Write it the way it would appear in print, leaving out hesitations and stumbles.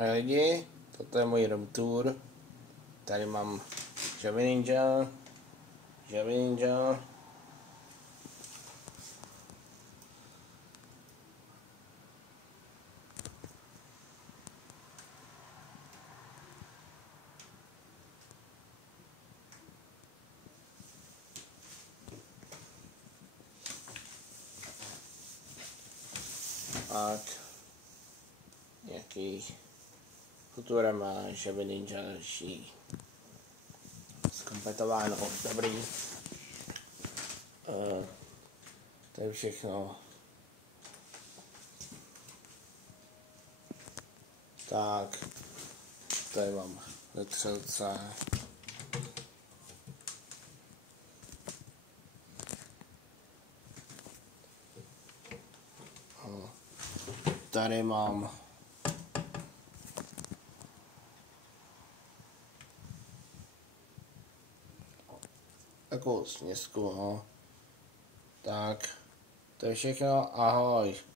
Ahoj lidi, toto je můj room tour. Tady mám Java Ninja. Tak, nějaký Futura má Java Ninja další zkompletováno, dobrý. To je všechno. Tak, tady mám vetřelce. Tady mám takovou směsku, no. Tak, to je všechno, ahoj.